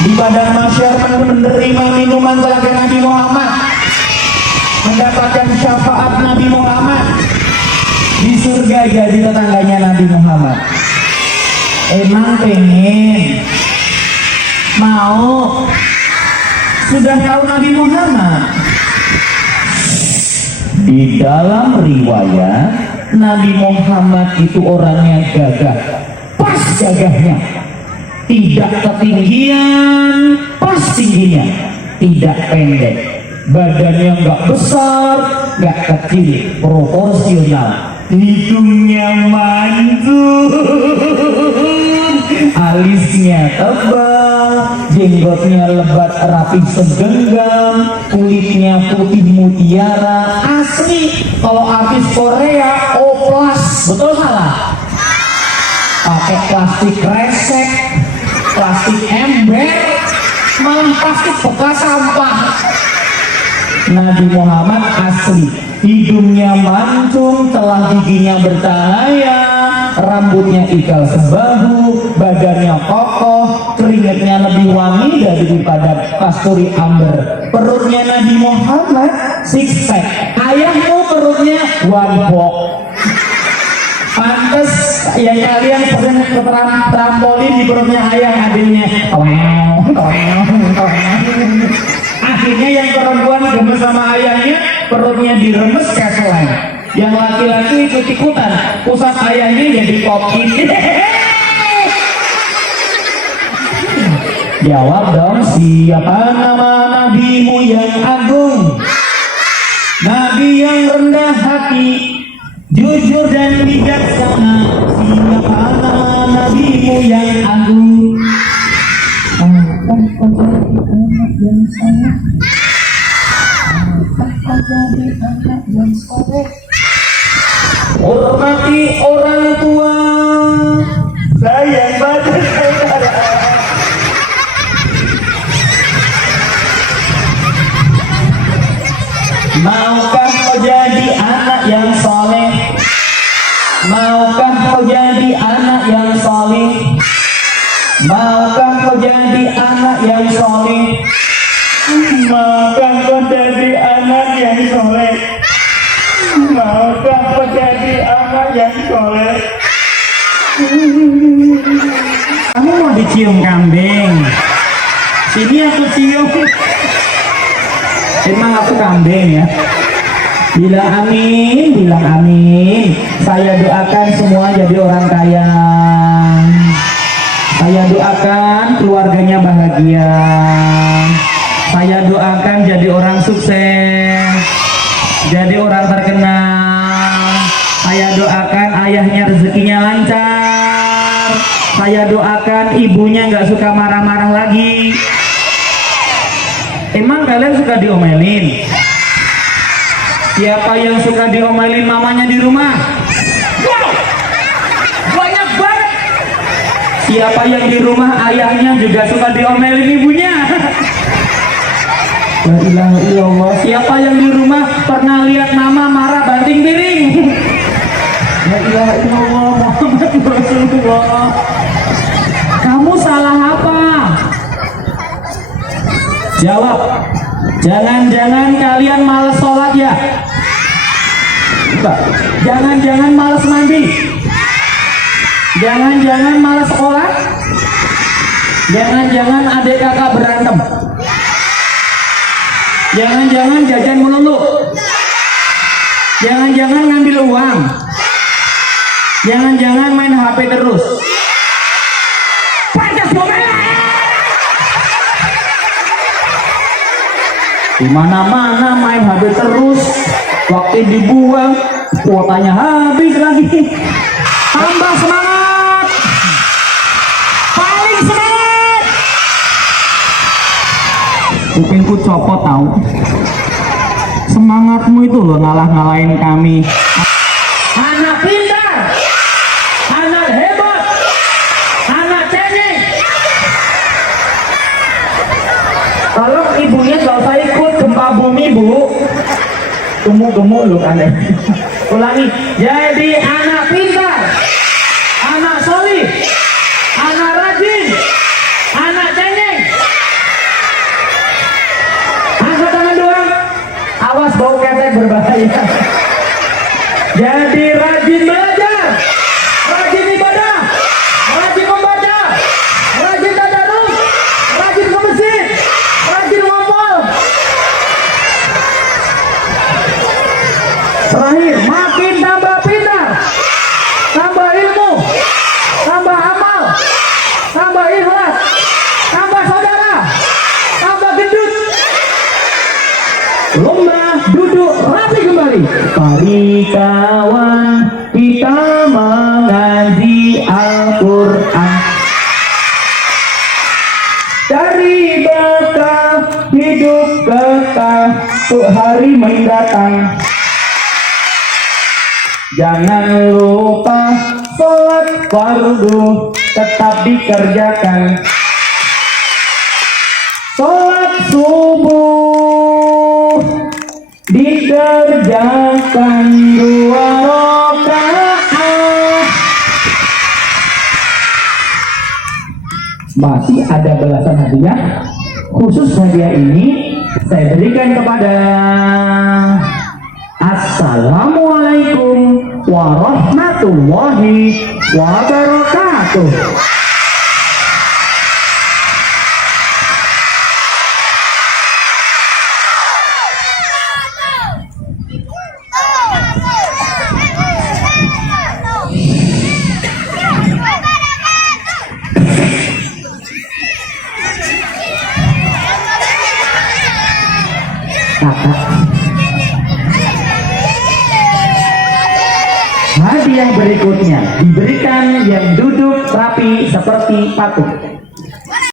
di padang mahsyar menerima minuman telaga Nabi Muhammad, mendapatkan syafaat Nabi Muhammad, di surga jadi tetangganya Nabi Muhammad. Emang pengen, mau, sudah tahu Nabi Muhammad? Di dalam riwayat, Nabi Muhammad itu orangnya gagah, pas gagahnya, tidak ketinggian, pas tingginya, tidak pendek, badannya nggak besar, nggak kecil, proporsional, hidungnya mancung, alisnya tebal, jenggotnya lebat rapi segenggam, kulitnya putih mutiara, asli kalau artis Korea oplas, betul salah? Pakai plastik resek, plastik ember, malah plastik bekas sampah. Nabi Muhammad asli, hidungnya mancung, telah giginya bercahaya, rambutnya ikal sebahu, badannya kokoh, keringatnya lebih wangi daripada kasturi amber. Perutnya Nabi Muhammad six pack, ayahmu perutnya one box. Pantes yang kalian sering ke trampolin di perutnya ayah, adiknya akhirnya yang perempuan gemes sama ayahnya, perutnya diremes keselan. Yang laki-laki ikut-ikutan, pusat ayahnya jadi koki. Jawab dong, siapa nama nabimu yang agung, nabi yang rendah hati, jujur dan bijaksana? Siapa nama nabimu yang agung? Maukah kau jadi anak yang soleh? Maukah kau jadi anak yang soleh? Hormati orang tua, sayang pada saudara. Maukah kau jadi anak yang soleh? Maukah kau jadi anak yang soleh? Maukah kau jadi anak yang soleh? Maukah kau jadi anak yang soleh? Maukah kau jadi anak yang soleh? Kamu mau dicium kambing? Sini aku cium. Emang aku kambing ya? Bilang amin, bilang amin. Saya doakan semua jadi orang kaya. Saya doakan keluarganya bahagia. Saya doakan jadi orang sukses, jadi orang terkenal. Saya doakan ayahnya rezekinya lancar. Saya doakan ibunya nggak suka marah-marah lagi. Emang kalian suka diomelin? Siapa yang suka diomelin mamanya di rumah? Wow, banyak banget. Siapa yang di rumah ayahnya juga suka diomelin ibunya? La ilaha illallah. Siapa yang di rumah pernah lihat mama marah banting piring? La ilaha illallah Muhammad Rasulullah. Kamu salah apa? Jawab. Jangan-jangan kalian malas sholat ya? Jangan-jangan malas mandi? Jangan-jangan malas sekolah? Jangan-jangan adik kakak berantem? Jangan-jangan jajan melulu? Jangan-jangan ngambil uang? Jangan-jangan main HP terus? Di mana-mana main HP terus, waktu dibuang, kuotanya habis lagi. Tambah semangat, paling semangat. Kupingku copot tahu. Semangatmu itu loh ngalah-ngalahin kami. Anak pintar, anak hebat, anak cengeng. Kalau ibunya gak usah ikut gempa bumi, Bu. Gemuk-gemuk lu kan. Ulangi. Jadi anak pintar, anak solih, anak rajin, anak cengeng, ya. Jadi rajin belajar, rajin ibadah, rajin membaca, rajin tadarus, rajin ke masjid, rajin ngomong. Terakhir, makin tambah pintar, tambah ilmu, tambah amal, tambah ikhlas, tambah saudara, tambah gendut. Lomba duduk rapi kembali. Mari kawan kita mengaji Al-Quran, cari berkah hidup kekal untuk hari mendatang. Jangan lupa sholat fardu tetap dikerjakan. Sholat subuh dikerjakan 2 rakaat. Masih ada belasan hadiah. Khusus hadiah ini saya berikan kepada Assalamualaikum warahmatullahi wabarakatuh. Hadiah berikutnya diberikan yang duduk rapi seperti patut.